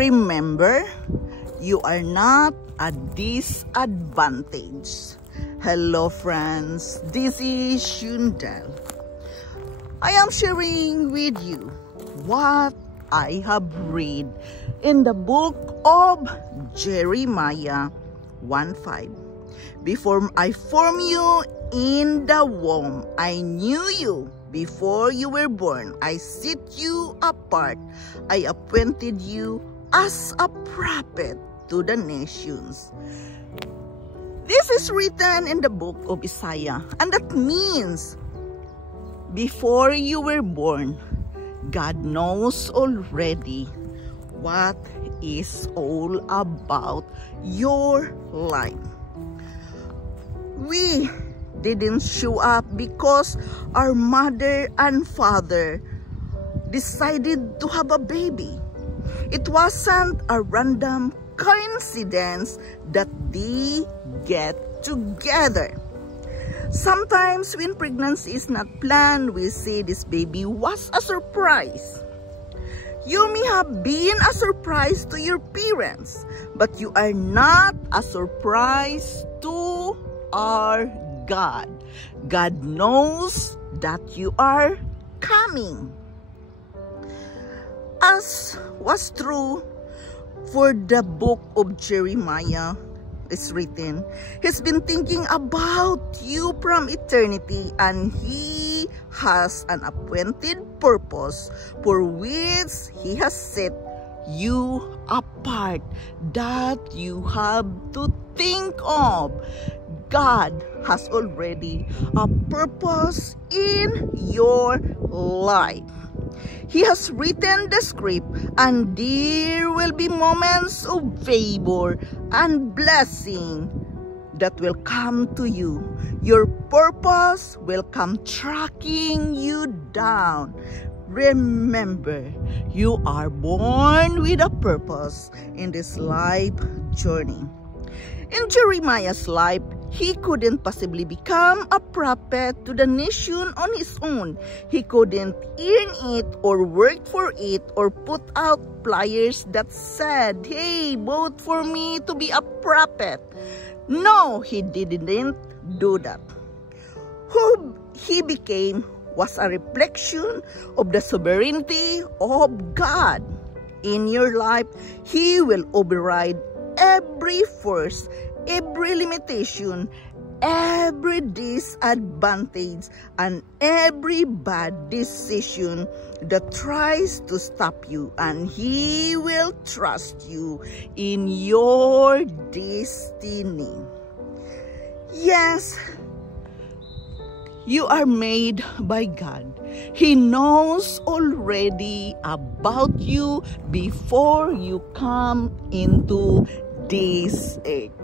Remember, you are not a disadvantage. Hello friends, this is Shundel. I am sharing with you what I have read in the book of Jeremiah 1:5. Before I formed you in the womb, I knew you. Before you were born, I set you apart. I appointed you as a prophet to the nations. This is written in the book of Isaiah, and that means before you were born, God knows already what is all about your life. We didn't show up because our mother and father decided to have a baby. It wasn't a random coincidence that they get together. Sometimes when pregnancy is not planned, we say this baby was a surprise. You may have been a surprise to your parents, but you are not a surprise to our God. God knows that you are coming. As was true for the book of Jeremiah is written, He's been thinking about you from eternity, and He has an appointed purpose for which He has set you apart that you have to think of. God has already a purpose in your life. He has written the script, and there will be moments of favor and blessing that will come to you. Your purpose will come tracking you down. Remember, you are born with a purpose in this life journey. In Jeremiah's life, he couldn't possibly become a prophet to the nation on his own. He couldn't earn it or work for it or put out flyers that said, "Hey, vote for me to be a prophet." No, he didn't do that. Who he became was a reflection of the sovereignty of God. In your life, He will override every force, every limitation, every disadvantage, and every bad decision that tries to stop you, and He will trust you in your destiny. Yes, you are made by God. He knows already about you before you come into this earth.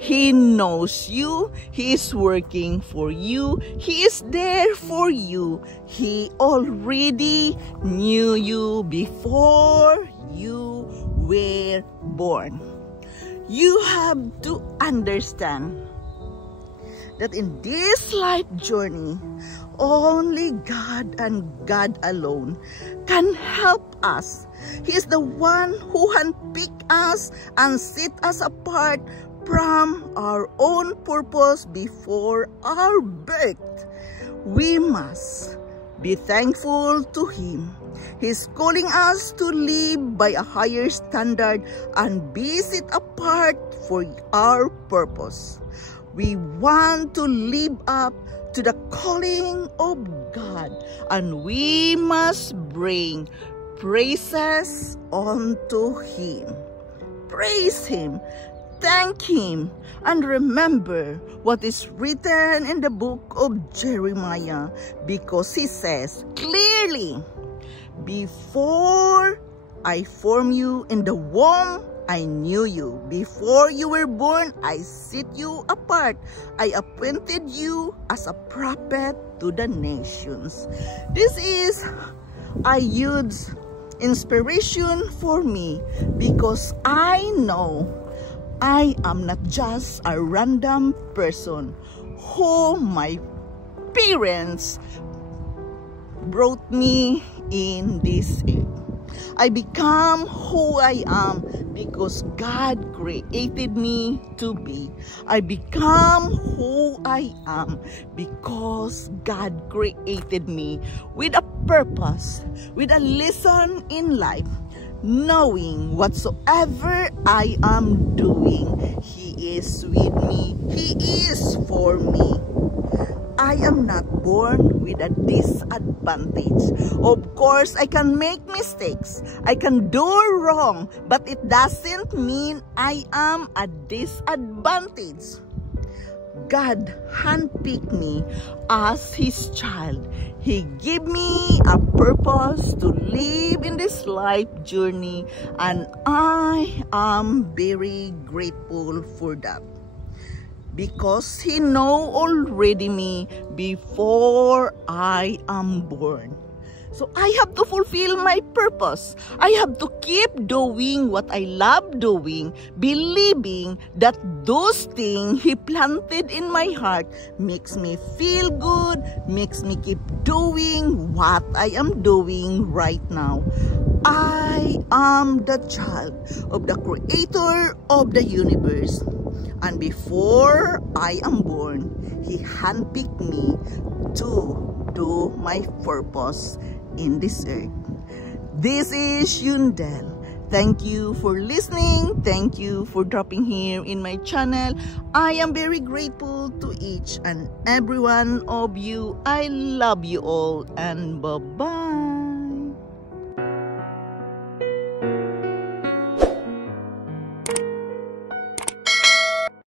He knows you. He is working for you. He is there for you. He already knew you before you were born. You have to understand that in this life journey, only God and God alone can help us. He is the one who handpicked us and set us apart from our own purpose before our birth. We must be thankful to Him. He's calling us to live by a higher standard and be set apart for our purpose. We want to live up to the calling of God, and we must bring praises unto Him. Praise Him, thank Him, and remember what is written in the book of Jeremiah, because He says clearly, "Before I formed you in the womb, I knew you. Before you were born, I set you apart. I appointed you as a prophet to the nations." This is a huge inspiration for me, because I know I am not just a random person who my parents brought me in this earth. I become who I am because God created me to be. I become who I am because God created me with a purpose, with a lesson in life, knowing whatsoever I am doing, He is with me, He is for me. I am not born with a disadvantage. Of course, I can make mistakes. I can do wrong, but it doesn't mean I am a disadvantage. God handpicked me as His child. He gave me a purpose to live in this life journey, and I am very grateful for that. Because He know already me before I am born. So I have to fulfill my purpose. I have to keep doing what I love doing, believing that those things He planted in my heart makes me feel good, makes me keep doing what I am doing right now. I am the child of the Creator of the universe. And before I am born, He handpicked me to do my purpose in this earth. This is Yundel. Thank you for listening. Thank you for dropping here in my channel. I am very grateful to each and every one of you. I love you all, and bye-bye.